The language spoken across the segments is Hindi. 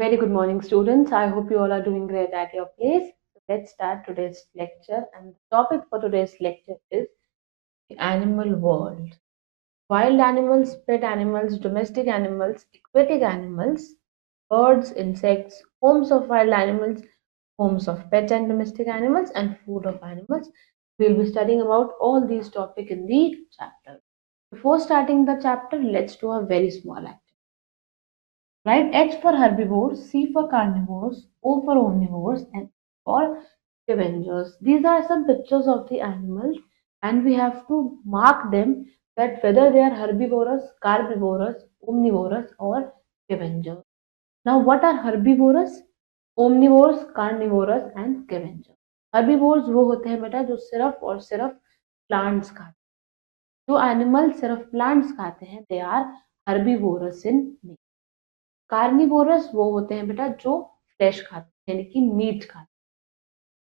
Very good morning, students. I hope you all are doing great at your place. Let's start today's lecture. And the topic for today's lecture is the animal world. Wild animals, pet animals, domestic animals, aquatic animals, birds, insects, homes of wild animals, homes of pet and domestic animals, and food of animals. We'll be studying about all these topics in the chapter. Before starting the chapter, let's do a very small activity. Right? H for herbivores, C for carnivores, O for omnivores, and for scavengers. These are some pictures of the animals, and we have to mark them that whether they are herbivorous, carnivorous, omnivorous, or scavengers. Now, what are herbivorous, omnivores, carnivorous, and scavengers? Herbivores वो होते हैं बेटा जो सिर्फ और सिर्फ प्लांट्स खाते हैं. जो एनिमल सिर्फ प्लांट्स खाते हैं they are herbivores in nature. Carnivorous वो होते हैं बेटा जो फ्लैश खाते हैं यानी कि मीट खाते हैं.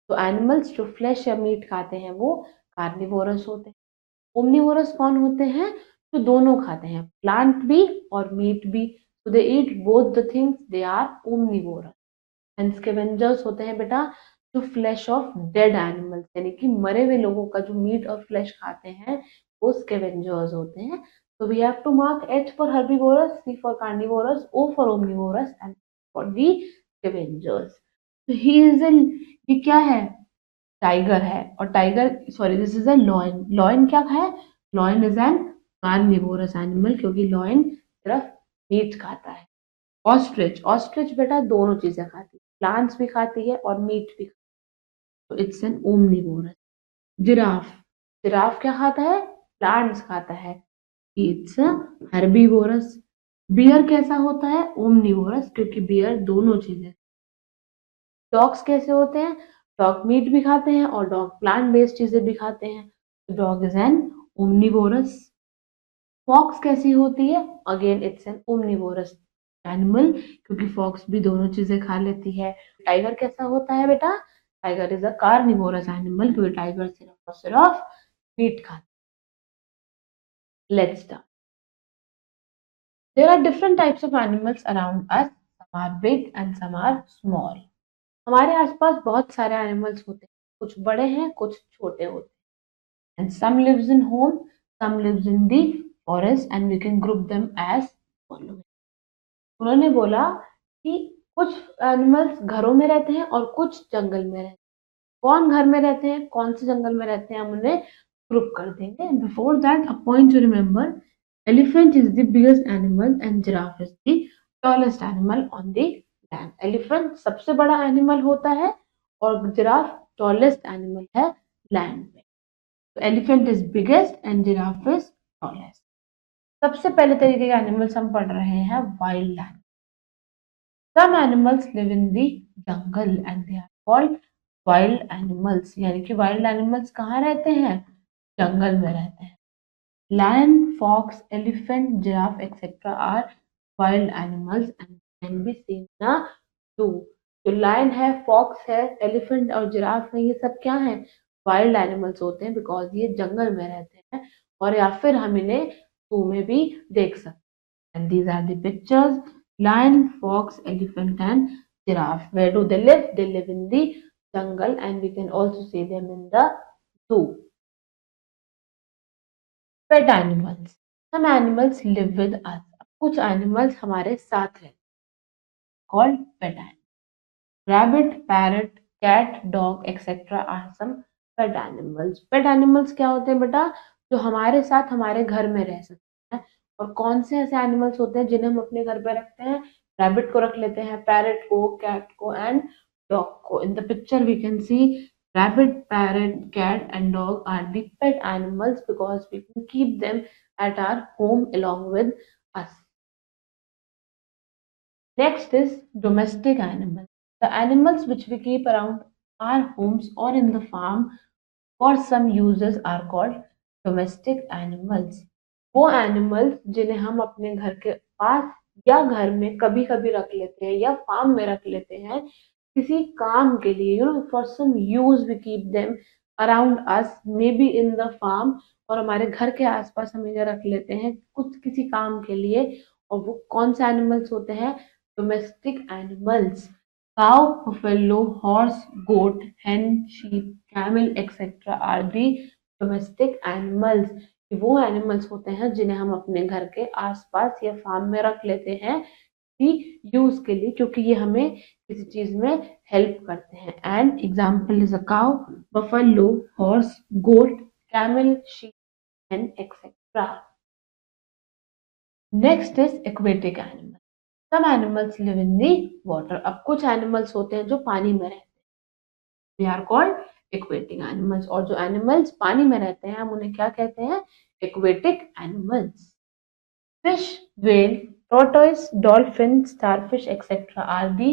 तो एनिमल्स जो फ्लैश या मीट खाते हैं वो कार्निवोरस होते हैं. ओमनिवोरस कौन होते हैं? जो दोनों खाते हैं, प्लांट भी और मीट भी. तो they eat both the things, they are omnivorous. And scavengers होते हैं बेटा जो फ्लैश ऑफ डेड एनिमल्स यानी कि मरे हुए लोगों का जो मीट और फ्लैश खाते हैं वो स्कैवेंजर्स होते हैं. So we have to mark H for herbivorous, C for carnivorous, O for omnivorous, and for the scavengers. So ये क्या है? टाइगर है. और tiger sorry this is a lion. Lion क्या है? Lion is an carnivorous animal क्योंकि लॉयन सिर्फ मीट खाता है. ऑस्ट्रिच. ऑस्ट्रिच बेटा दोनों चीजें खाती है, प्लांट्स भी खाती है और मीट भी. तो it's an omnivorous. Giraffe. Giraffe क्या खाता है? प्लांट्स खाता है. It's herbivorous. बियर कैसा होता है? ओमनिवोरस क्योंकि बियर दोनों चीजें. डॉग्स कैसे होते हैं? डॉग मीट भी खाते हैं और डॉग प्लांट बेस्ड चीजें भी खाते हैं. Dog is an omnivorous. Fox कैसी होती है? Again it's an omnivorous animal क्योंकि फॉक्स भी दोनों चीजें खा लेती है. टाइगर कैसा होता है बेटा? Tiger is a carnivorous animal क्योंकि टाइगर सिर्फ और सिर्फ मीट खाता है. Let's start. There are different types of animals around us. Some are big and some are small. हमारे आसपास बहुत सारे एनिमल्स होते हैं. कुछ बड़े हैं कुछ छोटे होते हैं. And some lives in home, some lives in the forest, and we can group them as following. उन्होंने बोला कि कुछ एनिमल्स घरों में रहते हैं और कुछ जंगल में रहते हैं. कौन घर में रहते हैं कौन से जंगल में रहते हैं हम उन्हें ग्रुप कर देंगे. And before that, a point to remember: elephant is the biggest animal and giraffe is the tallest animal on the land. Elephant सबसे बड़ा एनिमल होता है और जिराफ टॉलेस्ट एनिमल है लैंड पे. तो elephant is biggest and giraffe is tallest. सबसे पहले तरीके के एनिमल्स हम पढ़ रहे हैं wild animal. Some animals live in the jungle and they are called wild animals. यानी कि वाइल्ड एनिमल्स कहाँ रहते हैं? जंगल में रहते हैं. Lion, fox, elephant, giraffe, etc. are wild animals and can be seen in a zoo. जो lion है, fox है, elephant और giraffe है, ये सब क्या है? Wild animals होते हैं because ये जंगल में रहते हैं और या फिर हम इन्हें zoo में भी देख सकते हैं. And these are the pictures: lion, fox, elephant, and giraffe. Where do they live? They live in the jungle, and we can also see them in the zoo. Pet animals. Some animals live with us. कुछ एनिमल्स हमारे साथ रहते हैं called pet animal. Rabbit, parrot, cat, dog etcetera are some pet animals. Pet animals क्या होते हैं बेटा? जो हमारे साथ हमारे घर में रह सकते हैं. और कौन से ऐसे एनिमल्स होते हैं जिन्हें हम अपने घर पे रखते हैं? रैबिट को रख लेते हैं, पैरट को, कैट को एंड डॉग को. In the picture we can see rabbit, parrot, cat and dog are the pet animals because we can keep them at our home along with us. Next is domestic animals. The animals which we keep around our homes or in the farm for some uses are called domestic animals. वो animals जिन्हें हम अपने घर के पास या घर में कभी कभी रख लेते हैं या फार्म में रख लेते हैं किसी काम के लिए. For some use we keep them around us maybe in the farm. और हमारे घर के आसपास हम इन्हें रख लेते हैं कुछ किसी काम के लिए. और वो कौन से एनिमल्स होते हैं? domestic animals. Cow, buffalo, horse, goat, hen, sheep, camel, etc. are the domestic animals. वो एनिमल्स होते हैं जिन्हें हम अपने घर के आसपास या फार्म में रख लेते हैं यूज के लिए, क्योंकि ये हमें किसी चीज में हेल्प करते हैं. And example is a cow, buffalo, horse, goat, camel, sheep and etcetera. Next is aquatic animal. Some animals live in the water. अब कुछ एनिमल्स होते हैं जो पानी में रहते हैं. They are called aquatic animals. और जो एनिमल्स पानी में रहते हैं हम उन्हें क्या कहते हैं? Aquatic animals. Fish, whale, tortoise, dolphin, starfish, etc. are the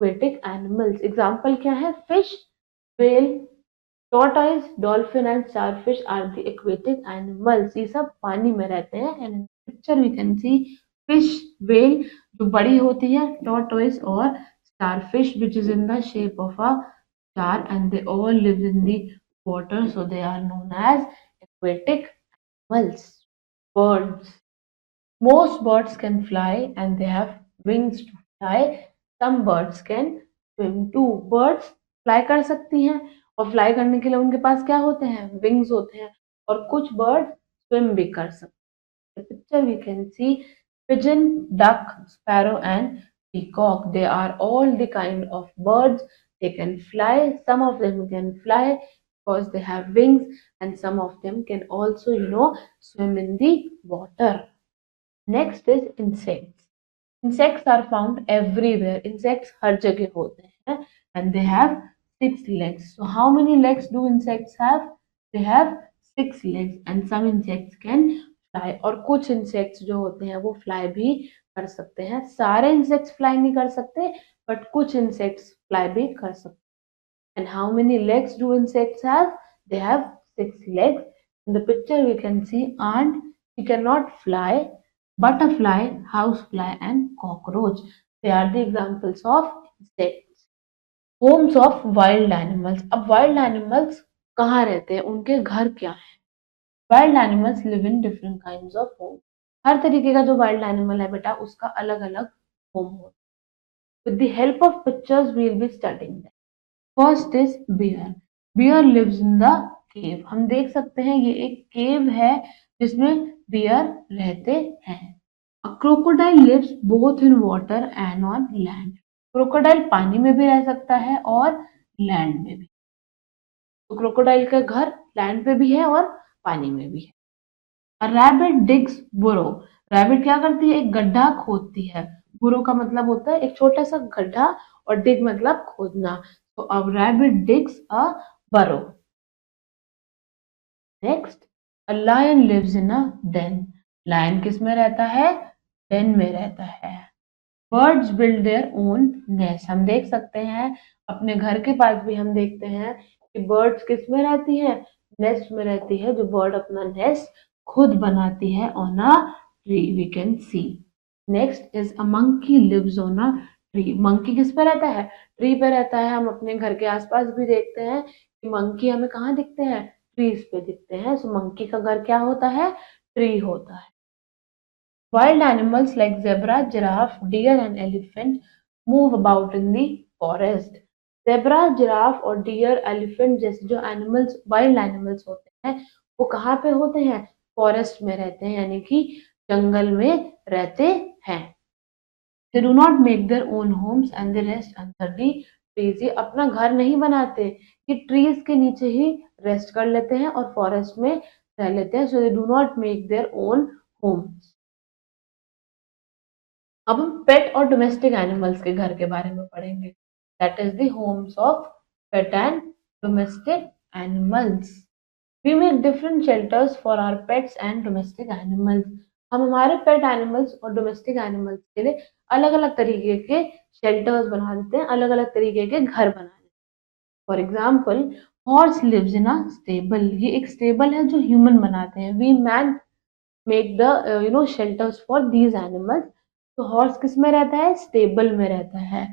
aquatic animals. Example क्या है? Fish, whale, tortoise, dolphin and starfish are the aquatic animals. ये सब पानी में रहते हैं. And in the picture we can see fish, whale जो बड़ी होती है, tortoise और starfish which is in the shape of a star, and they all live in the water, so they are known as aquatic animals. Birds. Most birds can fly and they have wings to fly. Some birds can swim too. Birds fly कर सकती हैं और fly करने के लिए उनके पास क्या होते हैं? Wings होते हैं. और कुछ birds swim भी कर सकते हैं. The picture we can see pigeon, duck, sparrow and peacock. They are all the kind of birds. They can fly. Some of them can fly because they have wings, and some of them can also, swim in the water. Next is insects. Insects are found everywhere. Insects हर जगह होते हैं and they have 6 legs. So how many legs do insects have? They have 6 legs and some insects can fly. और कुछ insects जो होते हैं वो fly भी कर सकते हैं. सारे insects fly नहीं कर सकते but कुछ insects fly भी कर सकते हैं. And how many legs do insects have? They have 6 legs. In the picture we can see ant. She cannot fly. Butterfly, housefly and cockroach. They are the examples of insects. Homes of wild animals. अब wild animals कहाँ रहते हैं? उनके घर क्या है? Wild animals live in different kinds of homes. हर तरीके का जो wild animal है बेटा उसका अलग अलग home होता है. With the help of pictures we will be studying them. First is bear. Bear lives in the cave. हम देख सकते हैं ये एक cave है जिसमें bear रहते हैं. A crocodile lives both in water and on land. Crocodile पानी में भी रह सकता है और लैंड में भी. तो क्रोकोडाइल का घर लैंड पे भी है और पानी में भी है. A rabbit digs burrow. Rabbit क्या करती है? एक गड्ढा खोदती है. बुरो का मतलब होता है एक छोटा सा गड्ढा और डिग मतलब खोदना. तो अब rabbit digs a burrow. Next, a lion lives in a den. Lion किस में रहता है? den में रहता है. Birds build their own nest. हम देख सकते हैं अपने घर के पास भी हम देखते हैं कि बर्ड्स किस में रहती है? नेस्ट में रहती है. जो बर्ड अपना नेस्ट खुद बनाती है on a tree we can see. Next is a monkey lives on a tree. Monkey किस पे रहता है? ट्री पे रहता है. हम अपने घर के आसपास भी देखते हैं कि मंकी हमें कहाँ दिखते हैं? ट्रीज पे दिखते हैं. सो मंकी का घर क्या होता है? ट्री होता है. Wild animals like zebra, giraffe, deer and elephant move about in the forest. Zebra, giraffe और deer, elephant जैसे जो animals, wild animals होते हैं वो कहाँ पे होते हैं? Forest में रहते हैं यानी कि जंगल में रहते हैं. They do not make their own homes and they rest under the trees. ये अपना घर नहीं बनाते, ये trees के नीचे ही rest कर लेते हैं और forest में रह लेते हैं. So they do not make their own homes. अब हम पेट और डोमेस्टिक एनिमल्स के घर के बारे में पढ़ेंगे. That is the homes of pet and domestic animals. We make different shelters for our pets and domestic animals. हम हमारे पेट एनिमल्स और डोमेस्टिक एनिमल्स के लिए अलग अलग तरीके के शेल्टर्स बना देते हैं, अलग अलग तरीके के घर बना देते हैं. For example, horse lives in a stable. ये एक स्टेबल है जो ह्यूमन बनाते हैं. We man make the shelters for these animals. तो हॉर्स किस में रहता है? स्टेबल में रहता है.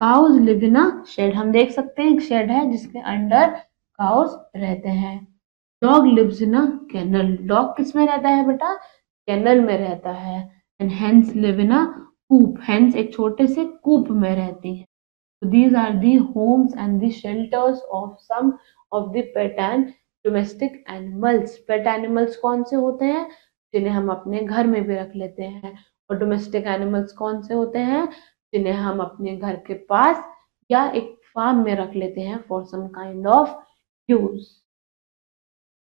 Cows live in a shed. हम देख सकते हैं एक शेड है जिसके अंडर काउज रहते हैं. Dog lives in a kennel. Dog किस में रहता है बेटा? केनल में रहता है. And hens live in a coop, hens एक छोटे से कूप में रहती हैं। So these are the homes and the shelters of some of the pet and domestic animals. Pet animals कौन से होते हैं? जिन्हें हम अपने घर में भी रख लेते हैं। और डोमेस्टिक एनिमल्स कौन से होते हैं? जिन्हें हम अपने घर के पास या एक फार्म में रख लेते हैं for some kind of use.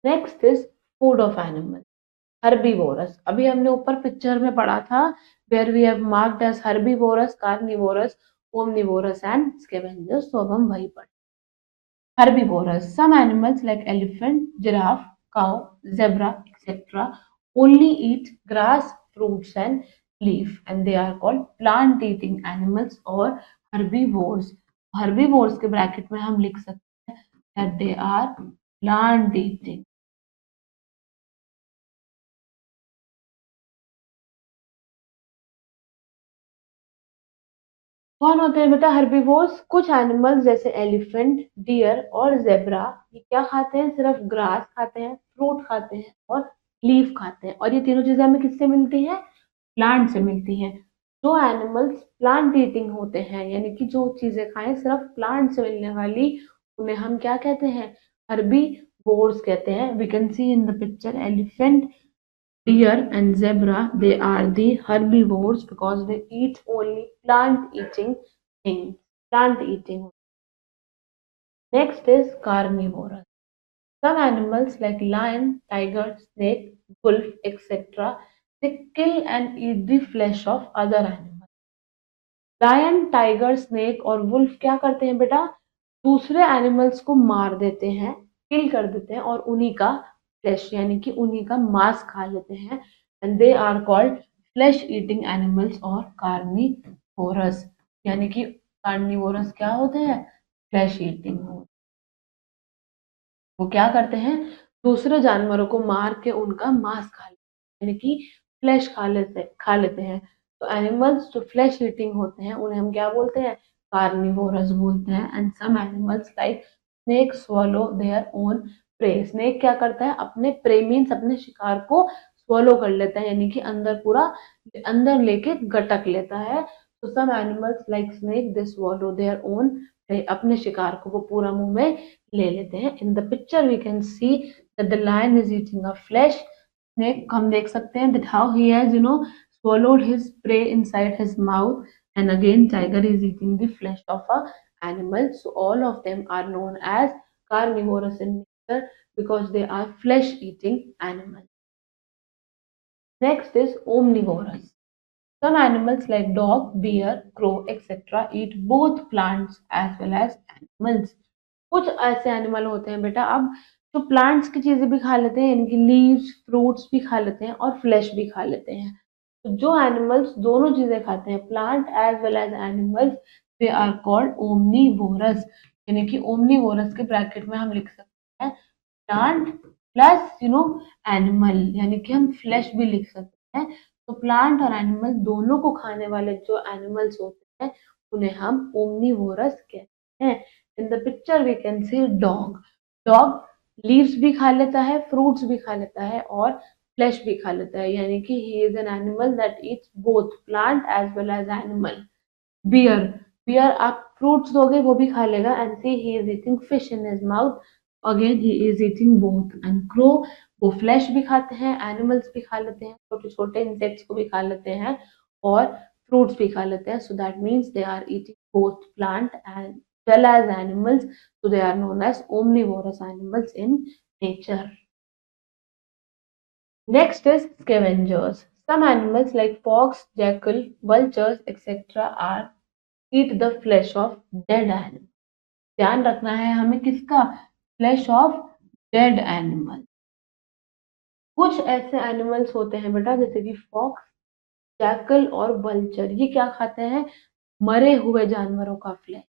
Next is food of animal, herbivorous. अभी हमने ऊपर पिक्चर में पढ़ा था where we have marked as herbivorous, carnivorous, omnivorous and scavengers. तो अब हम वही पढ़ें। Herbivorous. Some animals like elephant, giraffe, cow, zebra, etc. only eat grass, fruits, and leaf, and they are called plant-eating animals or herbivores. Herbivores के ब्रैकेट में हम लिख सकते हैं that they are plant-eating. कौन होते हैं बेटा हर्बीवोर्स? कुछ एनिमल्स जैसे एलिफेंट, डियर और जेब्रा, ये क्या खाते हैं? सिर्फ ग्रास खाते हैं, फ्रूट खाते हैं और लीफ खाते हैं। और ये तीनों चीजें हमें किससे मिलती हैं? प्लांट से मिलती हैं। जो एनिमल्स प्लांट ईटिंग होते हैं, यानी कि जो चीजें खाएं सिर्फ प्लांट से मिलने वाली, उन्हें हम क्या कहते हैं? हर्बीवोर्स कहते हैं। We can see in the picture elephant, deer and zebra, they are the herbivores because they eat only plant eating things. Plant eating. Next is carnivorous. Some animals like lion, tiger, snake, wolf, etc. they kill and eat the flesh of other animals. Lion, tiger, snake और वुल्फ क्या करते हैं बेटा? दूसरे एनिमल्स को मार देते हैं, किल कर देते हैं और उन्हीं का फ्लेश यानी कि उन्हीं का मांस खा लेते हैं। And they are called flesh eating animals और कार्निवोरस। यानी कि कार्निवोरस क्या होते हैं? Flesh eating. वो क्या करते हैं? दूसरे जानवरों को मार के उनका मांस खा लेते हैं, यानी कि फ्लैश खा लेते हैं। तो एनिमल्स जो फ्लैश ईटिंग होते हैं उन्हें हम क्या बोलते हैं? कार्निवोरस बोलते हैं। And some animals like snake swallow their own prey. Snake क्या करता है? अपने प्रे मीन्स अपने शिकार को स्वॉलो कर लेता है, यानी कि अंदर पूरा अंदर लेके गटक लेता है। तो some animals like snake they swallow their own prey, अपने शिकार को वो पूरा मुंह में ले लेते हैं। In the picture we can see that the lion is eating a flesh snake. हम देख सकते हैं that how he has swallowed his prey inside his mouth, and again tiger is eating the flesh of a animal. So all of them are known as carnivorous in nature because they are flesh eating animals. Next is omnivorous. Some animals like dog, bear, crow, etc. eat both plants as well as animals. कुछ ऐसे एनिमल होते हैं बेटा अब जो प्लांट्स की चीजें भी खा लेते हैं, यानी कि लीव्स, फ्रूट्स भी खा लेते हैं और फ्लैश भी खा लेते हैं। तो जो एनिमल्स दोनों चीजें खाते हैं, plant as well as animals, they are called omnivorous. यानी कि ओमनीवोरस के ब्रैकेट में हम लिख सकते हैं प्लांट प्लस एनिमल, यानी कि हम फ्लैश भी लिख सकते हैं। तो प्लांट और एनिमल दोनों को खाने वाले जो एनिमल्स होते हैं उन्हें हम ओमनीवोरस कहते हैं। In the picture we can see dog. Dog leaves भी खा लेता है, फ्रूट्स भी खा लेता है और फ्लैश भी खा लेता है, यानी कि he is an animal that eats both plant as well as animal. Bear, bear आप फ्रूट्स दोगे वो भी खा लेगा। And see he is eating fish in his mouth, again he is eating both. And crow, वो फ्लैश भी खाते हैं, एनिमल्स भी खा लेते हैं, छोटे छोटे इंसेक्ट्स को भी खा लेते हैं और फ्रूट्स भी खा लेते हैं। So that means they are eating both plant and well as animals, so they are known as omnivorous animals in nature. Next is scavengers. Some animals like fox, jackal, vultures, etc. are eat the flesh of dead animals. ध्यान रखना है हमें किसका? Flash of dead animal. कुछ ऐसे एनिमल्स होते हैं बेटा जैसे कि फॉक्स, जैकल और वल्चर, ये क्या खाते हैं? मरे हुए जानवरों का फ्लैश।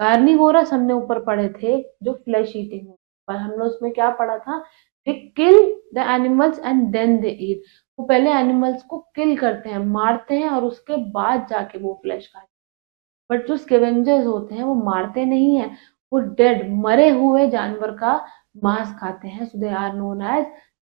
कार्निवोरस हमने ऊपर पढ़े थे जो फ्लैश ईटिंग है, पर हमने उसमें क्या पढ़ा था? They kill the animals and then they eat. वो पहले एनिमल्स को किल करते हैं, मारते हैं और उसके बाद जाके वो फ्लैश खाते हैं। बट जो स्कैवेंजर्स होते हैं वो मारते नहीं है, वो डेड मरे हुए जानवर का मांस खाते हैं। So they are known as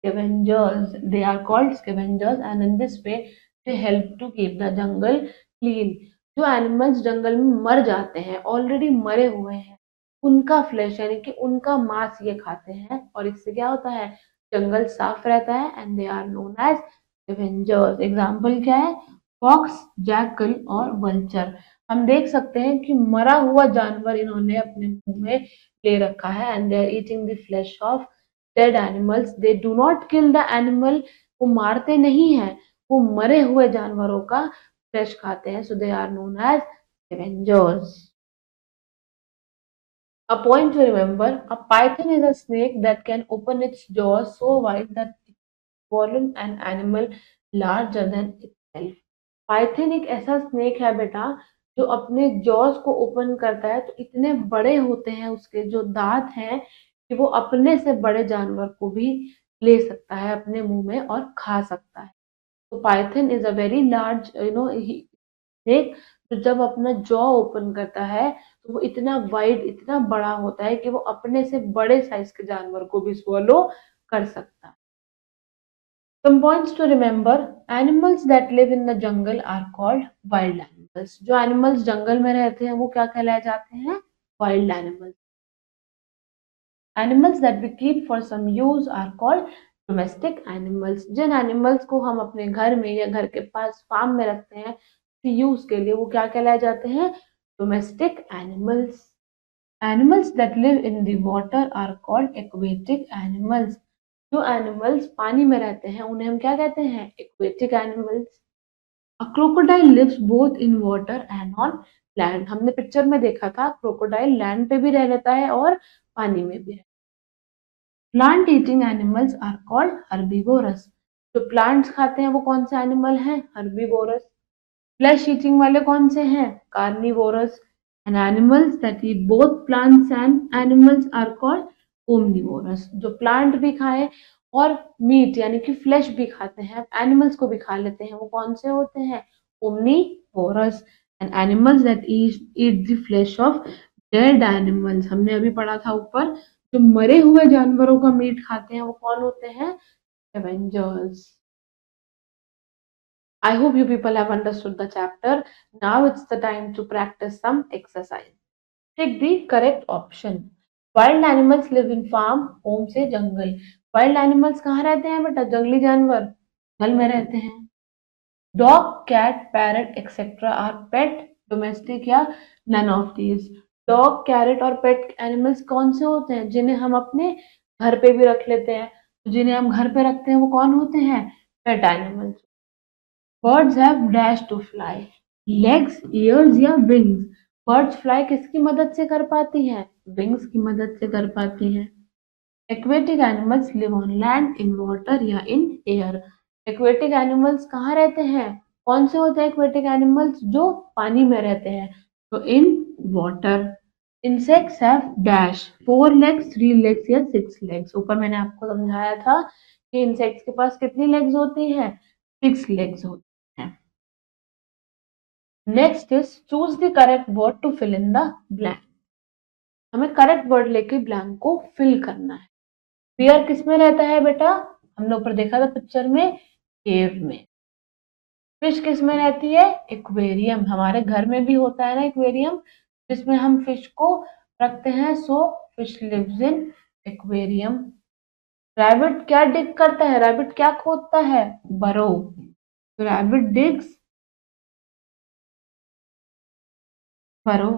scavengers. They are called scavengers, and in this way they help to keep the jungle clean. जो एनिमल्स जंगल में मर जाते हैं, ऑलरेडी मरे हुए हैं, उनका फ्लैश यानी कि उनका मांस ये खाते हैं, और इससे क्या होता है, जंगल साफ रहता है, and they are known as scavengers. Example क्या है, फॉक्स, जैकल और वल्चर। हम देख सकते हैं कि मरा हुआ जानवर इन्होंने अपने मुंह में ले रखा है, and they are eating the flesh of dead animals. They do not kill the animal, वो मारते नहीं है, वो मरे हुए जानवरों का फ्लैश खाते हैं, so they are known as scavengers. A point to remember, a python is a snake that can open its jaws so wide that it swallow an animal larger than itself. Python एक ऐसा स्नेक है बेटा, जो अपने जॉज को ओपन करता है तो इतने बड़े होते हैं उसके जो दांत हैं कि वो अपने से बड़े जानवर को भी ले सकता है अपने मुंह में और खा सकता है। तो Python is a very large snake, तो जब अपना जॉ ओपन करता है तो वो इतना वाइड, इतना बड़ा होता है कि वो अपने से बड़े साइज के जानवर को भी swallow कर सकता है। Some points to remember, animals that live in the jungle are called wild animals. जो animals जंगल में रहते हैं वो क्या कहलाए जाते हैं, wild animals. Animals that we keep for some use are called domestic animals. Jin animals को हम अपने घर में या घर के पास फार्म में रखते हैं यूज के लिए, वो क्या कहलाए जाते हैं, domestic animals. Animals that live in the water are called aquatic animals. जो एनिमल्स पानी में रहते हैं उन्हें हम क्या कहते हैं, aquatic animals. A crocodile lives both in water and on land. हमने पिक्चर में देखा था क्रोकोडाइल लैंड पे भी रह लेता है और पानी में भी। Plant eating animals are called herbivorous. जो प्लांट्स खाते हैं वो कौन से एनिमल हैं, हर्बीवोरस। फ्लैश ईटिंग वाले कौन से हैं, carnivorous. And animals that eat both plants and animals are called omnivorous. जो प्लांट भी खाएं और मीट यानी कि फ्लैश भी खाते हैं, एनिमल्स को भी खा लेते हैं, वो कौन से होते हैं, omnivorous. And animals that eat the flesh of dead animals, हमने अभी पढ़ा था ऊपर, जो मरे हुए जानवरों का मीट खाते हैं वो कौन होते हैं, scavengers. I hope you people have understood the chapter. Now it's the time to practice some exercise. Take the correct option. Wild animals live in farm, home से जंगल। Wild animals कहाँ रहते हैं बेटा, जंगली जानवर जंगल में रहते हैं। Dog, cat, parrot, etc. are pet, domestic या none of these. Dog, carrot और pet animals कौन से होते हैं, जिन्हें हम अपने घर पे भी रख लेते हैं। जिन्हें हम घर पे रखते हैं वो कौन होते हैं, pet animals. Birds have dash to fly. Legs, ears या wings. Birds fly किसकी मदद से कर पाती हैं, wings की मदद से कर पाती हैं। Aquatic animals live on land, in water या in air. Aquatic animals कहाँ रहते हैं, कौन से होते हैं aquatic animals, जो पानी में रहते हैं, तो in water. Insects have dash 4 legs, 3 legs या 6 legs. ऊपर मैंने आपको समझाया था कि इंसेक्ट्स के पास कितनी लेग्स होती हैं, 6 लेग्स होती हैं। Next is choose the correct word to fill in the blank. हमें करेक्ट वर्ड लेके ब्लैंक को फिल करना है। बियर किस में रहता है बेटा, हमने ऊपर देखा था पिक्चर में, केव में। फिश किस में रहती है, एक्वेरियम। हमारे घर में भी होता है ना एक्वेरियम, जिसमें हम फिश को रखते हैं, सो fish lives in aquarium. Rabbit क्या डिग करता है, रैबिट क्या खोदता है, बरो। रैबिट डिग्स बरो।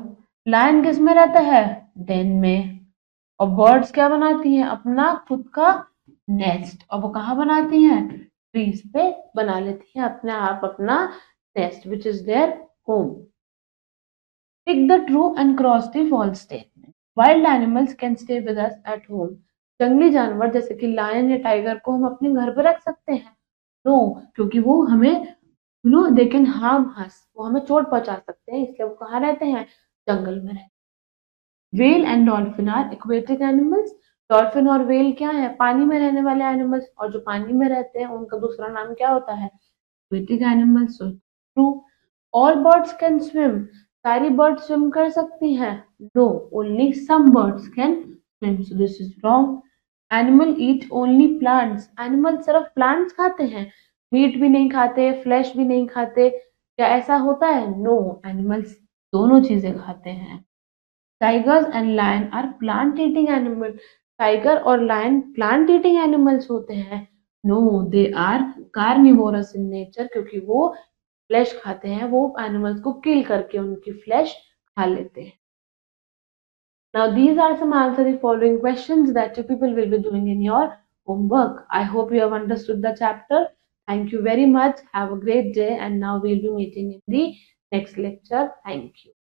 लायन किस में रहता है, डेन में। और बर्ड्स क्या बनाती हैं, अपना खुद का नेस्ट, और वो कहाँ बनाती हैं, ट्रीज पे बना लेती हैं अपने आप अपना nest, which is their home. Pick the true and cross the false statement. Wild animals can stay with us at home. जंगली जानवर जैसे कि लायन या टाइगर को हम अपने घर पर रख सकते हैं, नो, क्योंकि वो हमें दे कैन हार्म अस, वो हमें चोट पहुंचा सकते हैं, इसलिए वो कहाँ रहते हैं, जंगल में रहते हैं। Whale and dolphin are aquatic animals. Dolphin और व्हेल क्या है, पानी में रहने वाले एनिमल्स, और जो पानी में रहते हैं उनका दूसरा नाम क्या होता है, aquatic animals. True. All birds can swim. सारी बर्ड्स स्विम कर सकती हैं, no, only some birds can swim, so this is wrong. Animal eat only plants. Animal सिर्फ प्लांट्स खाते हैं, मीट भी नहीं खाते, फ्लैश भी नहीं खाते, क्या ऐसा होता है? नो, एनिमल्स दोनों चीजें खाते हैं। Tigers and lion are plant eating animal, tiger और लायन प्लांट ईटिंग एनिमल्स होते हैं? No, they are carnivorous in nature, क्योंकि वो फ्लैश खाते हैं, वो एनिमल्स को किल करके उनकी फ्लैश खा लेते हैं। Now, these are some answer the following questions that you people will be doing in your homework. I hope you have understood the chapter. Thank you very much. Have a great day. And now we'll be meeting in the next lecture. Thank you.